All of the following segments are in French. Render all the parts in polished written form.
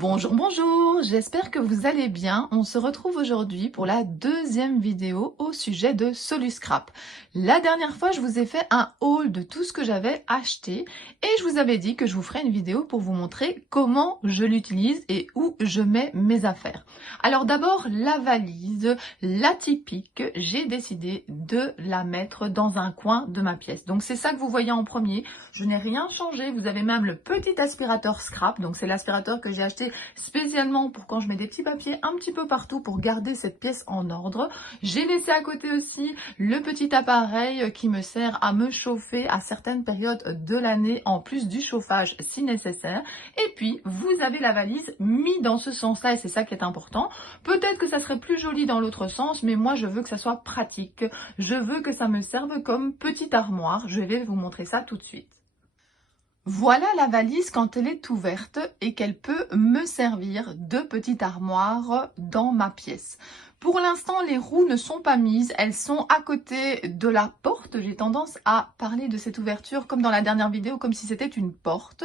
Bonjour, bonjour, j'espère que vous allez bien. On se retrouve aujourd'hui pour la deuxième vidéo au sujet de Soluscrap. La dernière fois, je vous ai fait un haul de tout ce que j'avais acheté et je vous avais dit que je vous ferai une vidéo pour vous montrer comment je l'utilise et où je mets mes affaires. Alors d'abord, la valise, la typique, j'ai décidé de la mettre dans un coin de ma pièce. Donc c'est ça que vous voyez en premier. Je n'ai rien changé. Vous avez même le petit aspirateur Scrap. Donc c'est l'aspirateur que j'ai acheté spécialement pour quand je mets des petits papiers un petit peu partout pour garder cette pièce en ordre. J'ai laissé à côté aussi le petit appareil qui me sert à me chauffer à certaines périodes de l'année en plus du chauffage si nécessaire. Et puis vous avez la valise mise dans ce sens-là et c'est ça qui est important. Peut-être que ça serait plus joli dans l'autre sens, mais moi je veux que ça soit pratique. Je veux que ça me serve comme petite armoire. Je vais vous montrer ça tout de suite. Voilà la valise quand elle est ouverte et qu'elle peut me servir de petite armoire dans ma pièce. Pour l'instant, les roues ne sont pas mises, elles sont à côté de la porte. J'ai tendance à parler de cette ouverture comme dans la dernière vidéo, comme si c'était une porte.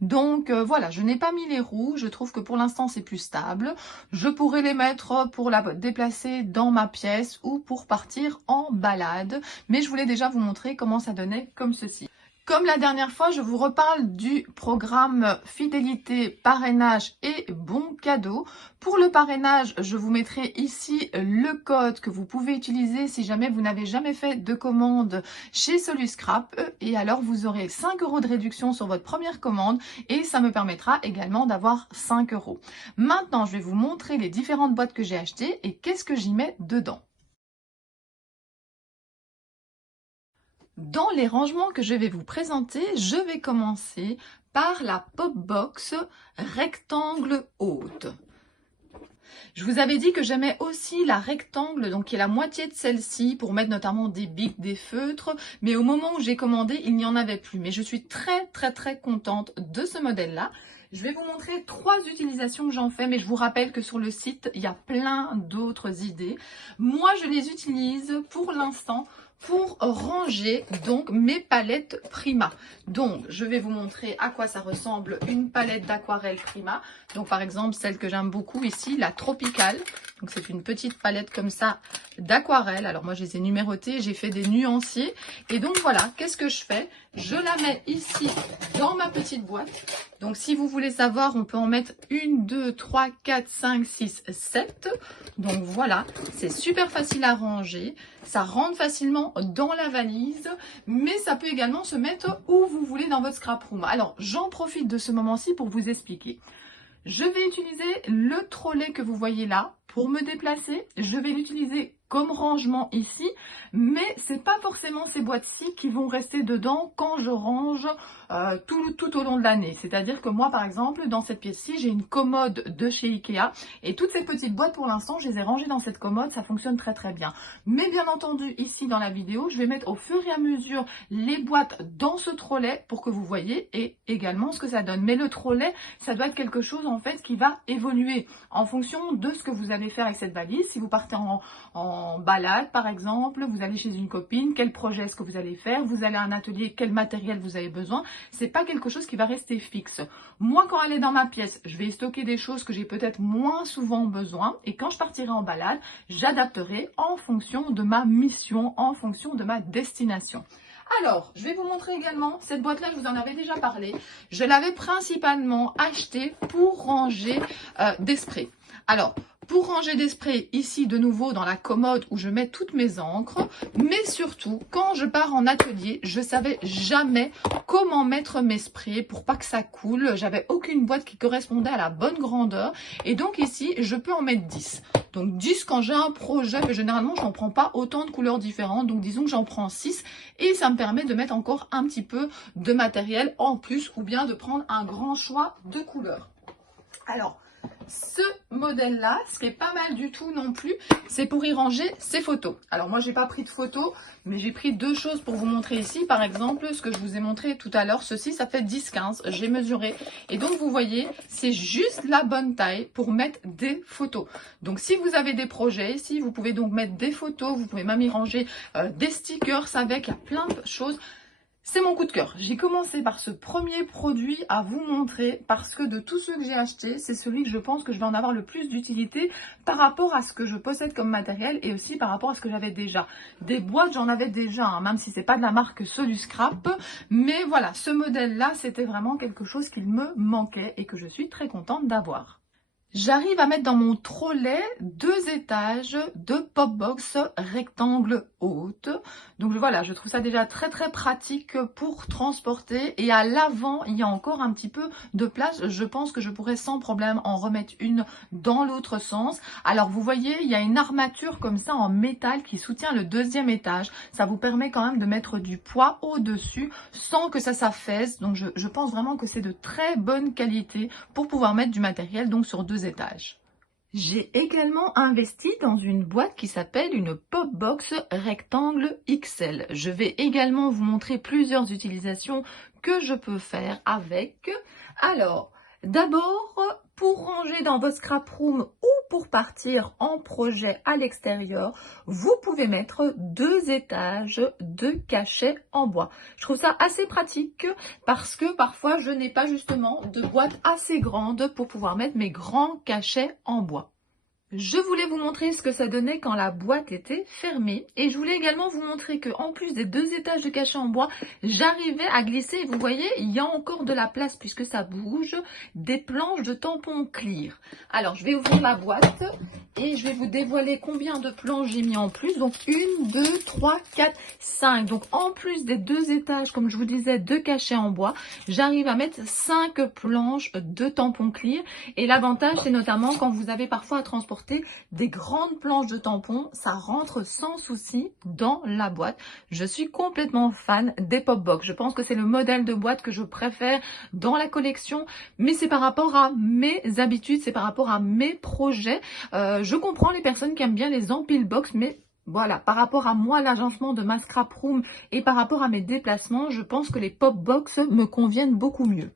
Donc voilà, je n'ai pas mis les roues, je trouve que pour l'instant c'est plus stable. Je pourrais les mettre pour la déplacer dans ma pièce ou pour partir en balade. Mais je voulais déjà vous montrer comment ça donnait comme ceci. Comme la dernière fois, je vous reparle du programme fidélité, parrainage et bons cadeaux. Pour le parrainage, je vous mettrai ici le code que vous pouvez utiliser si jamais vous n'avez jamais fait de commande chez Soluscrap. Et alors, vous aurez 5 € de réduction sur votre première commande et ça me permettra également d'avoir 5 €. Maintenant, je vais vous montrer les différentes boîtes que j'ai achetées et qu'est-ce que j'y mets dedans. Dans les rangements que je vais vous présenter, je vais commencer par la Pop Box rectangle haute. Je vous avais dit que j'aimais aussi la rectangle, donc qui est la moitié de celle-ci, pour mettre notamment des bics, des feutres. Mais au moment où j'ai commandé, il n'y en avait plus. Mais je suis très contente de ce modèle-là. Je vais vous montrer 3 utilisations que j'en fais, mais je vous rappelle que sur le site, il y a plein d'autres idées. Moi, je les utilise pour l'instant pour ranger donc mes palettes Prima. Donc, je vais vous montrer à quoi ça ressemble une palette d'aquarelle Prima. Donc, par exemple, celle que j'aime beaucoup ici, la Tropicale. Donc, c'est une petite palette comme ça d'aquarelle. Alors, moi, je les ai numérotées, j'ai fait des nuanciers. Et donc, voilà, qu'est-ce que je fais? Je la mets ici dans ma petite boîte. Donc, si vous voulez savoir, on peut en mettre 1, 2, 3, 4, 5, 6, 7. Donc, voilà, c'est super facile à ranger. Ça rentre facilement dans la valise, mais ça peut également se mettre où vous voulez dans votre scrap room. Alors, j'en profite de ce moment-ci pour vous expliquer. Je vais utiliser le trolley que vous voyez là pour me déplacer. Je vais l'utiliser comme rangement ici, mais c'est pas forcément ces boîtes-ci qui vont rester dedans quand je range tout au long de l'année. C'est-à-dire que moi, par exemple, dans cette pièce-ci, j'ai une commode de chez Ikea et toutes ces petites boîtes, pour l'instant, je les ai rangées dans cette commode, ça fonctionne très bien. Mais bien entendu, ici dans la vidéo, je vais mettre au fur et à mesure les boîtes dans ce trolley pour que vous voyez et également ce que ça donne. Mais le trolley, ça doit être quelque chose en fait qui va évoluer en fonction de ce que vous allez faire avec cette valise. Si vous partez en balade par exemple, vous allez chez une copine, quel projet est-ce que vous allez faire, vous allez à un atelier, quel matériel vous avez besoin, c'est pas quelque chose qui va rester fixe. Moi quand elle est dans ma pièce, je vais stocker des choses que j'ai peut-être moins souvent besoin et quand je partirai en balade, j'adapterai en fonction de ma mission, en fonction de ma destination. Alors, je vais vous montrer également, cette boîte-là, je vous en avais déjà parlé. Je l'avais principalement achetée pour ranger des sprays. Alors, pour ranger des sprays, ici de nouveau dans la commode où je mets toutes mes encres, mais surtout, quand je pars en atelier, je savais jamais comment mettre mes sprays pour pas que ça coule. J'avais aucune boîte qui correspondait à la bonne grandeur et donc ici, je peux en mettre 10. Donc 10 quand j'ai un projet, mais généralement, je n'en prends pas autant de couleurs différentes. Donc disons que j'en prends 6 et ça me permet de mettre encore un petit peu de matériel en plus ou bien de prendre un grand choix de couleurs. Alors, ce modèle-là, ce qui est pas mal du tout non plus, c'est pour y ranger ses photos. Alors moi, j'ai pas pris de photos, mais j'ai pris 2 choses pour vous montrer ici. Par exemple, ce que je vous ai montré tout à l'heure, ceci, ça fait 10-15. J'ai mesuré. Et donc, vous voyez, c'est juste la bonne taille pour mettre des photos. Donc, si vous avez des projets ici, vous pouvez donc mettre des photos. Vous pouvez même y ranger des stickers avec. Il y a plein de choses. C'est mon coup de cœur. J'ai commencé par ce premier produit à vous montrer parce que de tous ceux que j'ai achetés, c'est celui que je pense que je vais en avoir le plus d'utilité par rapport à ce que je possède comme matériel et aussi par rapport à ce que j'avais déjà. Des boîtes, j'en avais déjà, hein, même si c'est pas de la marque Soluscrap. Mais voilà, ce modèle-là, c'était vraiment quelque chose qui me manquait et que je suis très contente d'avoir. J'arrive à mettre dans mon trolley 2 étages de pop-box rectangle haute. Donc voilà, je trouve ça déjà très pratique pour transporter. Et à l'avant, il y a encore un petit peu de place. Je pense que je pourrais sans problème en remettre une dans l'autre sens. Alors vous voyez, il y a une armature comme ça en métal qui soutient le 2e étage. Ça vous permet quand même de mettre du poids au-dessus sans que ça s'affaisse. Donc je pense vraiment que c'est de très bonne qualité pour pouvoir mettre du matériel donc sur 2 étages. J'ai également investi dans une boîte qui s'appelle une Pop Box rectangle XL. Je vais également vous montrer plusieurs utilisations que je peux faire avec. Alors, d'abord, pour ranger dans votre scrap room ou pour partir en projet à l'extérieur, vous pouvez mettre 2 étages de cachets en bois. Je trouve ça assez pratique parce que parfois je n'ai pas justement de boîte assez grande pour pouvoir mettre mes grands cachets en bois. Je voulais vous montrer ce que ça donnait quand la boîte était fermée et je voulais également vous montrer que en plus des 2 étages de cachet en bois, j'arrivais à glisser et vous voyez, il y a encore de la place puisque ça bouge, des planches de tampons clear. Alors je vais ouvrir la boîte et je vais vous dévoiler combien de planches j'ai mis en plus. Donc 1, 2, 3, 4, 5. Donc en plus des 2 étages, comme je vous disais, de cachets en bois, j'arrive à mettre 5 planches de tampons clear. Et l'avantage, c'est notamment quand vous avez parfois à transporter des grandes planches de tampons, ça rentre sans souci dans la boîte. Je suis complètement fan des pop box. Je pense que c'est le modèle de boîte que je préfère dans la collection, mais c'est par rapport à mes habitudes, c'est par rapport à mes projets. Je comprends les personnes qui aiment bien les empile box, mais voilà, par rapport à moi, l'agencement de ma scrap room et par rapport à mes déplacements, je pense que les pop box me conviennent beaucoup mieux.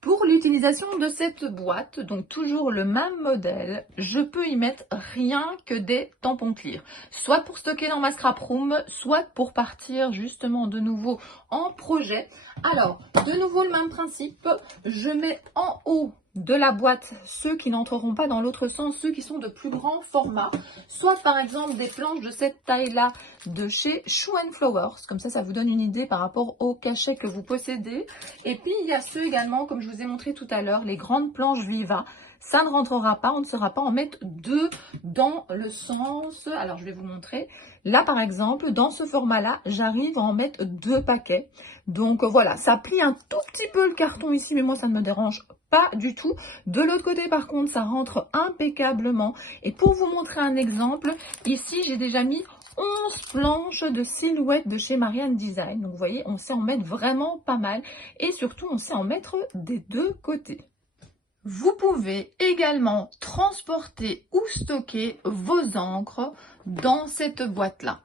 Pour l'utilisation de cette boîte, donc toujours le même modèle, je peux y mettre rien que des tampons clear. Soit pour stocker dans ma scrap room, soit pour partir justement de nouveau en projet. Alors, de nouveau le même principe, je mets en haut de la boîte ceux qui n'entreront pas dans l'autre sens, ceux qui sont de plus grand format, soit par exemple des planches de cette taille-là de chez Shoe & Flowers, comme ça vous donne une idée par rapport au cachet que vous possédez. Et puis il y a ceux également, comme je vous ai montré tout à l'heure, les grandes planches Viva. Ça ne rentrera pas, on ne saura pas en mettre 2 dans le sens, alors je vais vous montrer. Là par exemple, dans ce format-là, j'arrive à en mettre 2 paquets. Donc voilà, ça plie un tout petit peu le carton ici, mais moi ça ne me dérange pas du tout. De l'autre côté par contre, ça rentre impeccablement. Et pour vous montrer un exemple, ici j'ai déjà mis 11 planches de silhouette de chez Marianne Design. Donc vous voyez, on sait en mettre vraiment pas mal. Et surtout, on sait en mettre des 2 côtés. Vous pouvez également transporter ou stocker vos encres dans cette boîte-là.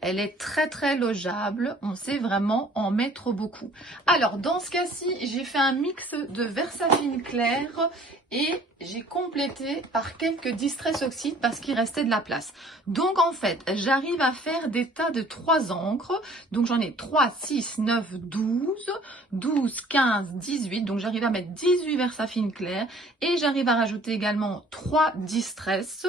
Elle est très logeable, on sait vraiment en mettre beaucoup. Alors dans ce cas-ci, j'ai fait un mix de Versafine clair et j'ai complété par quelques Distress Oxide parce qu'il restait de la place. Donc en fait, j'arrive à faire des tas de 3 encres. Donc j'en ai 3, 6, 9, 12, 12, 15, 18. Donc j'arrive à mettre 18 Versafine clair et j'arrive à rajouter également 3 Distress.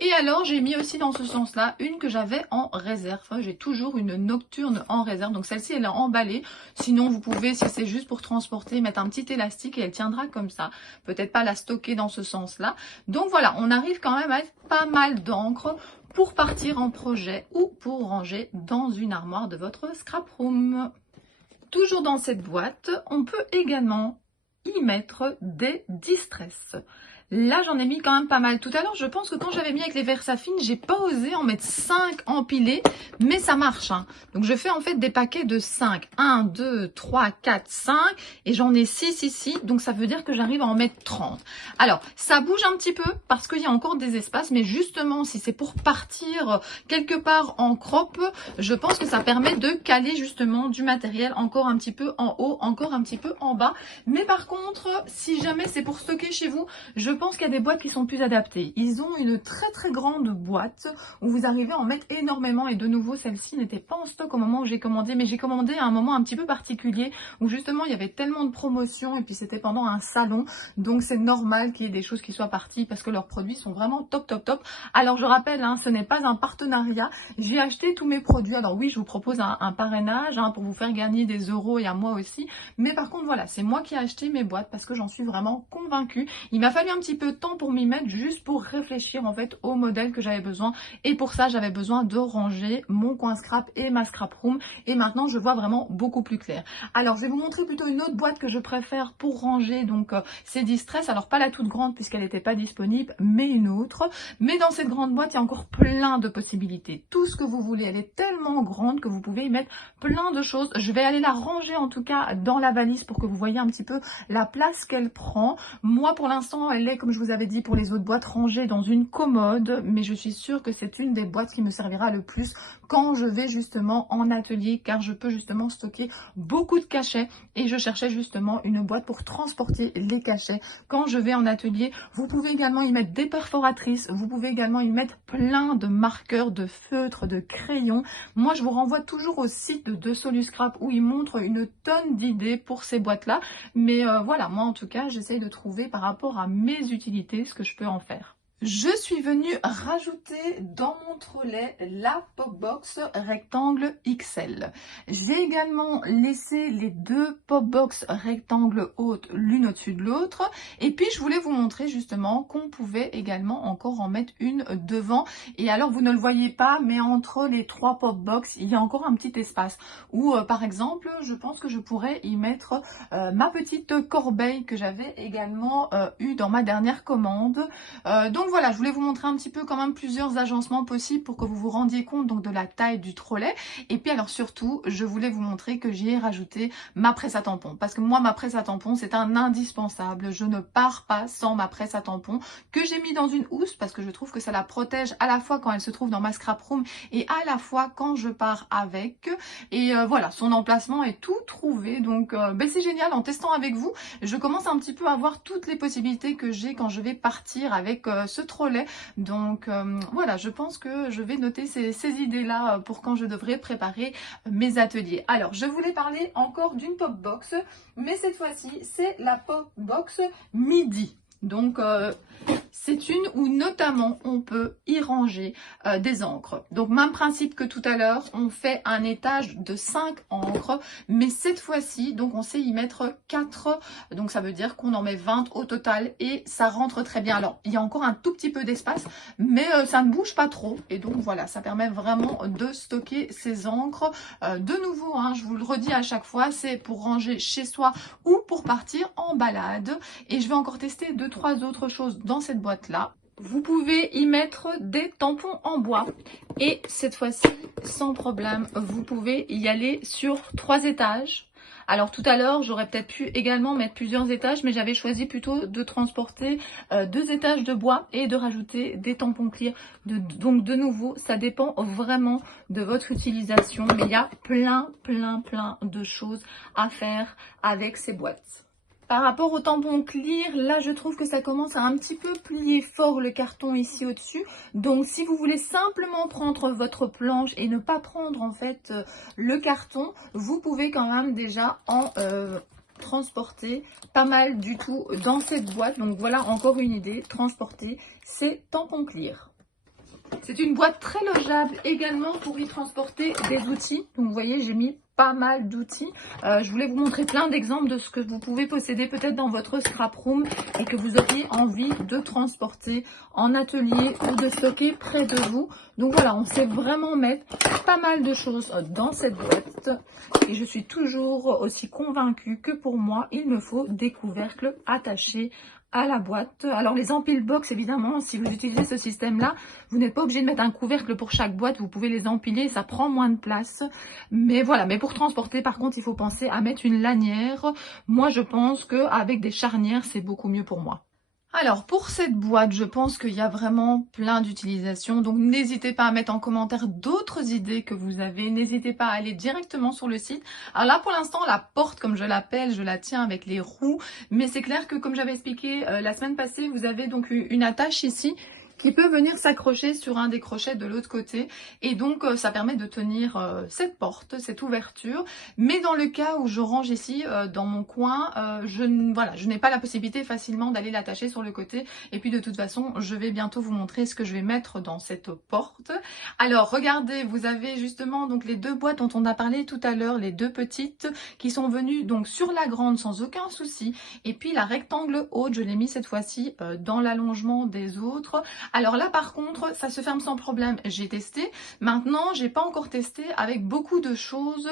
Et alors j'ai mis aussi dans ce sens-là une que j'avais en réserve. J'ai toujours une nocturne en réserve. Donc celle-ci, elle est emballée. Sinon, vous pouvez, si c'est juste pour transporter, mettre un petit élastique et elle tiendra comme ça. Peut-être pas la stocker dans ce sens-là. Donc voilà, on arrive quand même à être pas mal d'encre pour partir en projet ou pour ranger dans une armoire de votre scrap room. Toujours dans cette boîte, on peut également y mettre des Distress. Là, j'en ai mis quand même pas mal. Tout à l'heure, je pense que quand j'avais mis avec les Versafine, j'ai pas osé en mettre 5 empilés, mais ça marche. Hein. Donc, je fais en fait des paquets de 5. 1, 2, 3, 4, 5. Et j'en ai 6 ici. Donc, ça veut dire que j'arrive à en mettre 30. Alors, ça bouge un petit peu parce qu'il y a encore des espaces. Mais justement, si c'est pour partir quelque part en crop, je pense que ça permet de caler justement du matériel encore un petit peu en haut, encore un petit peu en bas. Mais par contre, si jamais c'est pour stocker chez vous, je pense qu'il y a des boîtes qui sont plus adaptées. Ils ont une très grande boîte où vous arrivez à en mettre énormément et de nouveau celle-ci n'était pas en stock au moment où j'ai commandé, mais j'ai commandé à un moment un petit peu particulier où justement il y avait tellement de promotions et puis c'était pendant un salon, donc c'est normal qu'il y ait des choses qui soient parties parce que leurs produits sont vraiment top. Alors je rappelle, hein, ce n'est pas un partenariat, j'ai acheté tous mes produits. Alors oui, je vous propose un parrainage pour vous faire gagner des euros et à moi aussi, mais par contre voilà, c'est moi qui ai acheté mes boîtes parce que j'en suis vraiment convaincue. Il m'a fallu un petit peu de temps pour m'y mettre, juste pour réfléchir en fait au modèle que j'avais besoin, et pour ça j'avais besoin de ranger mon coin scrap et ma scrap room, et maintenant je vois vraiment beaucoup plus clair. Alors je vais vous montrer plutôt une autre boîte que je préfère pour ranger, donc c'est Distress, alors pas la toute grande puisqu'elle n'était pas disponible, mais une autre. Mais dans cette grande boîte il y a encore plein de possibilités, tout ce que vous voulez, elle est tellement grande que vous pouvez y mettre plein de choses. Je vais aller la ranger en tout cas dans la valise pour que vous voyez un petit peu la place qu'elle prend. Moi pour l'instant elle est, comme je vous avais dit pour les autres boîtes, rangée dans une commode, mais je suis sûre que c'est une des boîtes qui me servira le plus quand je vais justement en atelier, car je peux justement stocker beaucoup de cachets et je cherchais justement une boîte pour transporter les cachets quand je vais en atelier. Vous pouvez également y mettre des perforatrices, vous pouvez également y mettre plein de marqueurs, de feutres, de crayons. Moi je vous renvoie toujours au site de Soluscrap où ils montrent une tonne d'idées pour ces boîtes là, mais voilà, moi en tout cas j'essaye de trouver par rapport à mes utilités ce que je peux en faire. Je suis venue rajouter dans mon trolley la Popbox rectangle XL. J'ai également laissé les deux Popbox rectangle hautes l'une au-dessus de l'autre. Et puis je voulais vous montrer justement qu'on pouvait également encore en mettre une devant. Et alors vous ne le voyez pas, mais entre les trois Popbox, il y a encore un petit espace où par exemple, je pense que je pourrais y mettre ma petite corbeille que j'avais également eue dans ma dernière commande. Donc voilà, je voulais vous montrer un petit peu quand même plusieurs agencements possibles pour que vous vous rendiez compte donc de la taille du trolley. Et puis alors surtout, je voulais vous montrer que j'y ai rajouté ma presse à tampons. Parce que moi, ma presse à tampons, c'est un indispensable. Je ne pars pas sans ma presse à tampons que j'ai mis dans une housse parce que je trouve que ça la protège à la fois quand elle se trouve dans ma scrap room et à la fois quand je pars avec. Et voilà, son emplacement est tout trouvé. Donc c'est génial. En testant avec vous, je commence un petit peu à voir toutes les possibilités que j'ai quand je vais partir avec ce trolley. Donc voilà, je pense que je vais noter ces idées-là pour quand je devrais préparer mes ateliers. Alors, je voulais parler encore d'une Popbox, mais cette fois-ci, c'est la Popbox midi. Donc, c'est une où notamment on peut y ranger des encres. Donc, même principe que tout à l'heure, on fait un étage de 5 encres, mais cette fois-ci, donc on sait y mettre 4, donc ça veut dire qu'on en met 20 au total et ça rentre très bien. Alors, il y a encore un tout petit peu d'espace, mais ça ne bouge pas trop et donc voilà, ça permet vraiment de stocker ces encres. De nouveau, je vous le redis à chaque fois, c'est pour ranger chez soi ou pour partir en balade. Et je vais encore tester 2-3 autres choses dans cette boîte là. Vous pouvez y mettre des tampons en bois et cette fois-ci sans problème vous pouvez y aller sur 3 étages. Alors tout à l'heure j'aurais peut-être pu également mettre plusieurs étages, mais j'avais choisi plutôt de transporter 2 étages de bois et de rajouter des tampons clear. Donc de nouveau ça dépend vraiment de votre utilisation, mais il y a plein de choses à faire avec ces boîtes. Par rapport au tampon clear, là je trouve que ça commence à un petit peu plier fort le carton ici au-dessus. Donc si vous voulez simplement prendre votre planche et ne pas prendre en fait le carton, vous pouvez quand même déjà en transporter pas mal du tout dans cette boîte. Donc voilà encore une idée, transporter ces tampons clear. C'est une boîte très logeable également pour y transporter des outils. Donc vous voyez, j'ai mis pas mal d'outils. Je voulais vous montrer plein d'exemples de ce que vous pouvez posséder peut-être dans votre scrap room et que vous auriez envie de transporter en atelier ou de stocker près de vous. Donc voilà, on sait vraiment mettre pas mal de choses dans cette boîte et je suis toujours aussi convaincue que pour moi, il me faut des couvercles attachés à la boîte. Alors les empile box, évidemment, si vous utilisez ce système là, vous n'êtes pas obligé de mettre un couvercle pour chaque boîte, vous pouvez les empiler, ça prend moins de place, mais voilà. Mais pour transporter par contre il faut penser à mettre une lanière. Moi je pense qu'avec des charnières c'est beaucoup mieux pour moi. Alors pour cette boîte, je pense qu'il y a vraiment plein d'utilisations, donc n'hésitez pas à mettre en commentaire d'autres idées que vous avez, n'hésitez pas à aller directement sur le site. Alors là pour l'instant la porte comme je l'appelle, je la tiens avec les roues, mais c'est clair que comme j'avais expliqué la semaine passée, vous avez donc une attache ici qui peut venir s'accrocher sur un des crochets de l'autre côté et donc ça permet de tenir cette porte, cette ouverture, mais dans le cas où je range ici dans mon coin, je n'ai pas la possibilité facilement d'aller l'attacher sur le côté et puis de toute façon je vais bientôt vous montrer ce que je vais mettre dans cette porte. Alors regardez, vous avez justement donc les deux boîtes dont on a parlé tout à l'heure, les deux petites qui sont venues donc sur la grande sans aucun souci et puis la rectangle haute, je l'ai mis cette fois-ci dans l'allongement des autres. Alors là par contre ça se ferme sans problème, j'ai testé. Maintenant j'ai pas encore testé avec beaucoup de choses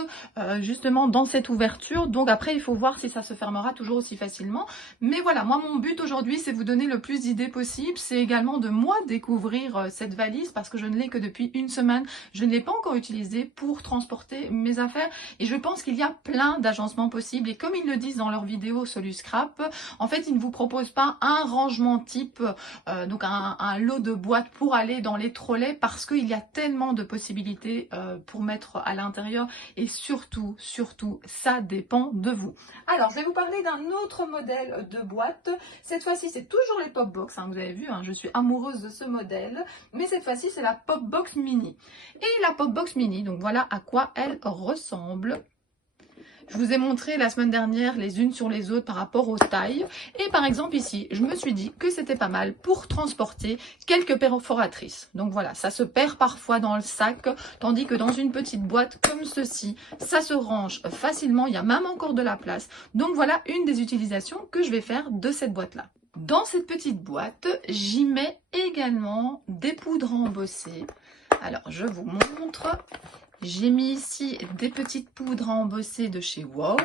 justement dans cette ouverture, donc après il faut voir si ça se fermera toujours aussi facilement. Mais voilà, moi mon but aujourd'hui c'est vous donner le plus d'idées possible, c'est également de moi découvrir cette valise parce que je ne l'ai que depuis une semaine, je ne l'ai pas encore utilisée pour transporter mes affaires et je pense qu'il y a plein d'agencements possibles et comme ils le disent dans leur vidéo Soluscrap, en fait ils ne vous proposent pas un rangement type, donc un lot de boîtes pour aller dans les trolleys parce qu'il y a tellement de possibilités pour mettre à l'intérieur et surtout, ça dépend de vous. Alors, je vais vous parler d'un autre modèle de boîte. Cette fois-ci, c'est toujours les Pop Box, hein, vous avez vu, hein, je suis amoureuse de ce modèle, mais cette fois-ci, c'est la Pop Box Mini. Et la Pop Box Mini, donc voilà à quoi elle ressemble. Je vous ai montré la semaine dernière les unes sur les autres par rapport aux tailles. Et par exemple ici, je me suis dit que c'était pas mal pour transporter quelques perforatrices. Donc voilà, ça se perd parfois dans le sac, tandis que dans une petite boîte comme ceci, ça se range facilement, il y a même encore de la place. Donc voilà une des utilisations que je vais faire de cette boîte-là. Dans cette petite boîte, j'y mets également des poudres embossées. Alors je vous montre. J'ai mis ici des petites poudres à embosser de chez Wow.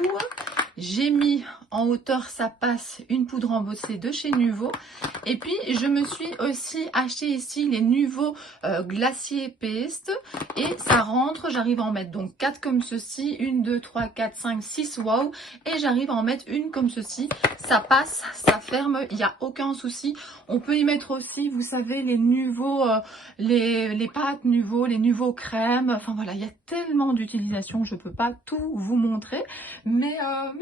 J'ai mis en hauteur ça passe une poudre embossée de chez Nuvo. Et puis je me suis aussi acheté ici les Nuvo Glacier Paste. Et ça rentre, j'arrive à en mettre donc 4 comme ceci. 1, 2, 3, 4, 5, 6 Wow. Et j'arrive à en mettre une comme ceci. Ça passe, ça ferme, il n'y a aucun souci. On peut y mettre aussi, vous savez, les Nuvo, les pâtes Nuvo, les Nuvo crème. Enfin voilà, il y a tellement d'utilisations, je ne peux pas tout vous montrer. Mais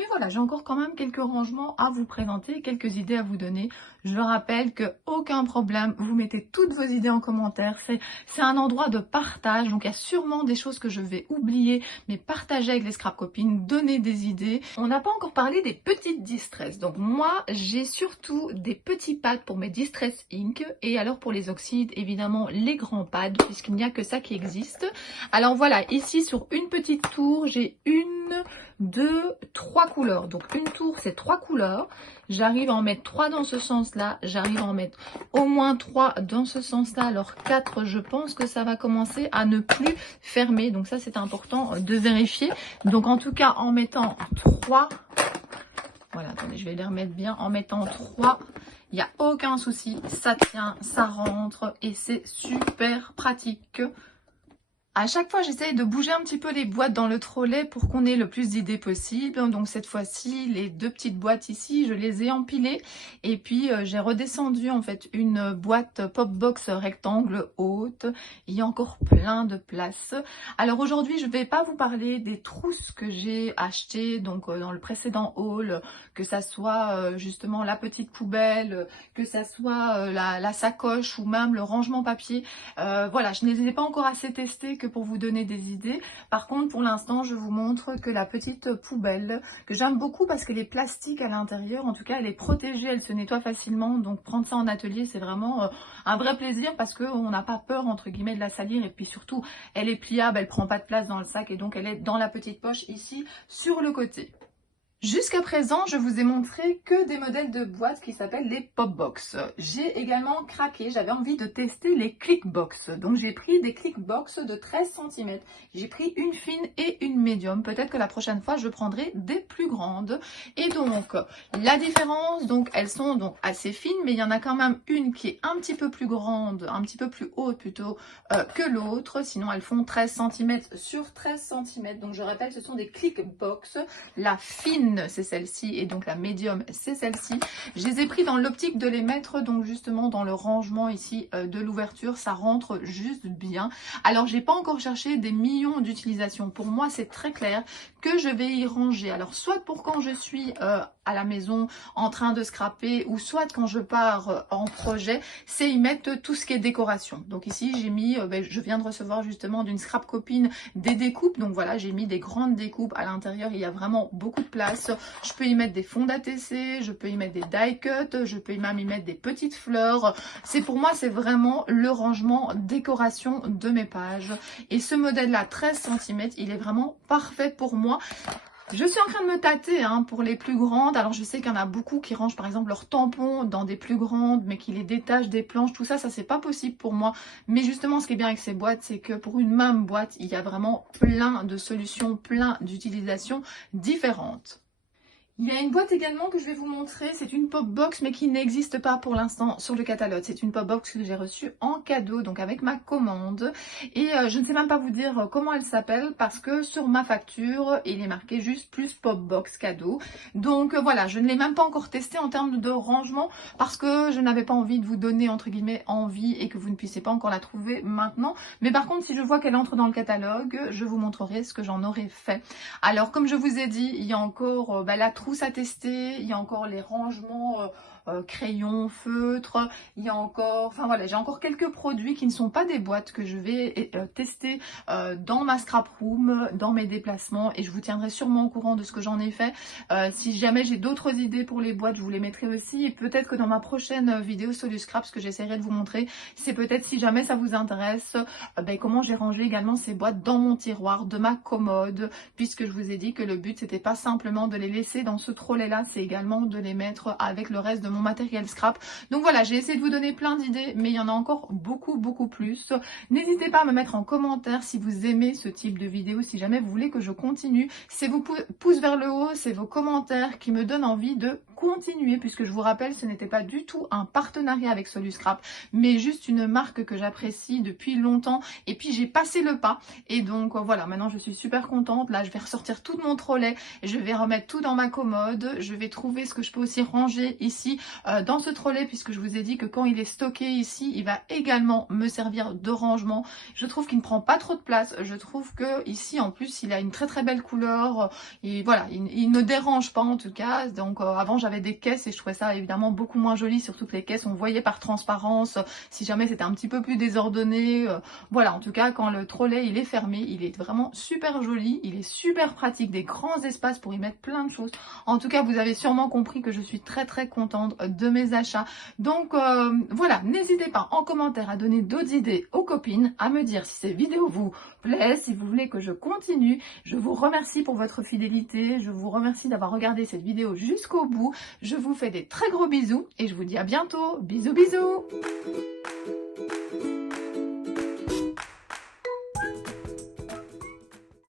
voilà, j'ai encore quand même quelques rangements à vous présenter, quelques idées à vous donner. Je rappelle que aucun problème, vous mettez toutes vos idées en commentaire. C'est un endroit de partage, donc il y a sûrement des choses que je vais oublier, mais partagez avec les scrap copines, donnez des idées. On n'a pas encore parlé des petites distress. Donc moi, j'ai surtout des petits pads pour mes distress ink et alors pour les oxydes, évidemment les grands pads puisqu'il n'y a que ça qui existe. Alors voilà, ici sur une petite tour, j'ai 1, 2, 3 couleurs. Donc une tour, c'est 3 couleurs. J'arrive à en mettre 3 dans ce sens-là. J'arrive à en mettre au moins 3 dans ce sens-là. Alors 4, je pense que ça va commencer à ne plus fermer. Donc ça, c'est important de vérifier. Donc en tout cas, en mettant 3... Voilà, attendez, je vais les remettre bien. En mettant 3, il n'y a aucun souci. Ça tient, ça rentre et c'est super pratique. À chaque fois, j'essaye de bouger un petit peu les boîtes dans le trolley pour qu'on ait le plus d'idées possible. Donc cette fois-ci, les deux petites boîtes ici, je les ai empilées. Et puis j'ai redescendu en fait une boîte pop box rectangle haute. Il y a encore plein de place. Alors aujourd'hui, je ne vais pas vous parler des trousses que j'ai achetées donc dans le précédent haul, que ça soit justement la petite poubelle, que ça soit la sacoche ou même le rangement papier. Voilà, je ne les ai pas encore assez testées que pour vous donner des idées. Par contre, pour l'instant, je vous montre que la petite poubelle, que j'aime beaucoup parce qu'elle est plastique à l'intérieur, en tout cas, elle est protégée, elle se nettoie facilement. Donc, prendre ça en atelier, c'est vraiment un vrai plaisir parce qu'on n'a pas peur, entre guillemets, de la salir. Et puis surtout, elle est pliable, elle prend pas de place dans le sac et donc elle est dans la petite poche ici, sur le côté. Jusqu'à présent, je vous ai montré que des modèles de boîtes qui s'appellent les Pop Box. J'ai également craqué, j'avais envie de tester les Click Box. Donc j'ai pris des Click Box de 13 cm. J'ai pris une fine et une médium. Peut-être que la prochaine fois, je prendrai des plus grandes. Et donc, la différence, donc elles sont donc assez fines, mais il y en a quand même une qui est un petit peu plus grande, un petit peu plus haute plutôt que l'autre. Sinon, elles font 13 cm sur 13 cm. Donc je rappelle, ce sont des Click Box. La fine moyenne c'est celle-ci et donc la médium c'est celle-ci. Je les ai pris dans l'optique de les mettre donc justement dans le rangement ici de l'ouverture, ça rentre juste bien. Alors j'ai pas encore cherché des millions d'utilisations, pour moi c'est très clair que je vais y ranger. Alors soit pour quand je suis à la maison en train de scraper, ou soit quand je pars en projet, c'est y mettre tout ce qui est décoration. Donc ici j'ai mis, je viens de recevoir justement d'une scrap copine des découpes, donc voilà, j'ai mis des grandes découpes à l'intérieur, il y a vraiment beaucoup de place. Je peux y mettre des fonds d'ATC, je peux y mettre des die cuts, je peux même y mettre des petites fleurs. C'est pour moi, c'est vraiment le rangement décoration de mes pages. Et ce modèle là 13 cm, il est vraiment parfait pour moi. Je suis en train de me tâter pour les plus grandes. Alors je sais qu'il y en a beaucoup qui rangent par exemple leurs tampons dans des plus grandes, mais qui les détachent des planches. Tout ça, ça c'est pas possible pour moi. Mais justement, ce qui est bien avec ces boîtes, c'est que pour une même boîte, il y a vraiment plein de solutions, plein d'utilisations différentes. Il y a une boîte également que je vais vous montrer, c'est une pop box mais qui n'existe pas pour l'instant sur le catalogue. C'est une pop box que j'ai reçue en cadeau, donc avec ma commande. Et je ne sais même pas vous dire comment elle s'appelle parce que sur ma facture, il est marqué juste plus pop box cadeau. Donc voilà, je ne l'ai même pas encore testé en termes de rangement parce que je n'avais pas envie de vous donner entre guillemets envie et que vous ne puissiez pas encore la trouver maintenant. Mais par contre, si je vois qu'elle entre dans le catalogue, je vous montrerai ce que j'en aurais fait. Alors comme je vous ai dit, il y a encore la trousse à tester, il y a encore les rangements crayons, feutres, il y a encore, enfin voilà, j'ai encore quelques produits qui ne sont pas des boîtes que je vais tester dans ma scrap room, dans mes déplacements, et je vous tiendrai sûrement au courant de ce que j'en ai fait. Si jamais j'ai d'autres idées pour les boîtes, je vous les mettrai aussi, et peut-être que dans ma prochaine vidéo sur du scrap, ce que j'essaierai de vous montrer, c'est peut-être, si jamais ça vous intéresse, comment j'ai rangé également ces boîtes dans mon tiroir de ma commode, puisque je vous ai dit que le but c'était pas simplement de les laisser dans ce trolley là, c'est également de les mettre avec le reste de mon matériel scrap. Donc voilà, j'ai essayé de vous donner plein d'idées, mais il y en a encore beaucoup plus. N'hésitez pas à me mettre en commentaire si vous aimez ce type de vidéo, si jamais vous voulez que je continue. C'est vos pouces vers le haut, c'est vos commentaires qui me donnent envie de continuer, puisque je vous rappelle, ce n'était pas du tout un partenariat avec Soluscrap, mais juste une marque que j'apprécie depuis longtemps, et puis j'ai passé le pas, et donc voilà, maintenant je suis super contente. Là je vais ressortir tout mon trolley, je vais remettre tout dans ma commode, je vais trouver ce que je peux aussi ranger ici dans ce trolley, puisque je vous ai dit que quand il est stocké ici, il va également me servir de rangement. Je trouve qu'il ne prend pas trop de place, je trouve que ici en plus il a une très belle couleur, et voilà, il ne dérange pas en tout cas. Donc avant j'avais des caisses et je trouvais ça évidemment beaucoup moins joli, surtout que les caisses on voyait par transparence si jamais c'était un petit peu plus désordonné. Voilà, en tout cas quand le trolley il est fermé, il est vraiment super joli, il est super pratique, des grands espaces pour y mettre plein de choses. En tout cas vous avez sûrement compris que je suis très contente de mes achats. Donc voilà, n'hésitez pas en commentaire à donner d'autres idées aux copines, à me dire si ces vidéos vous plaisent, si vous voulez que je continue. Je vous remercie pour votre fidélité, je vous remercie d'avoir regardé cette vidéo jusqu'au bout. Je vous fais des très gros bisous et je vous dis à bientôt. Bisous bisous.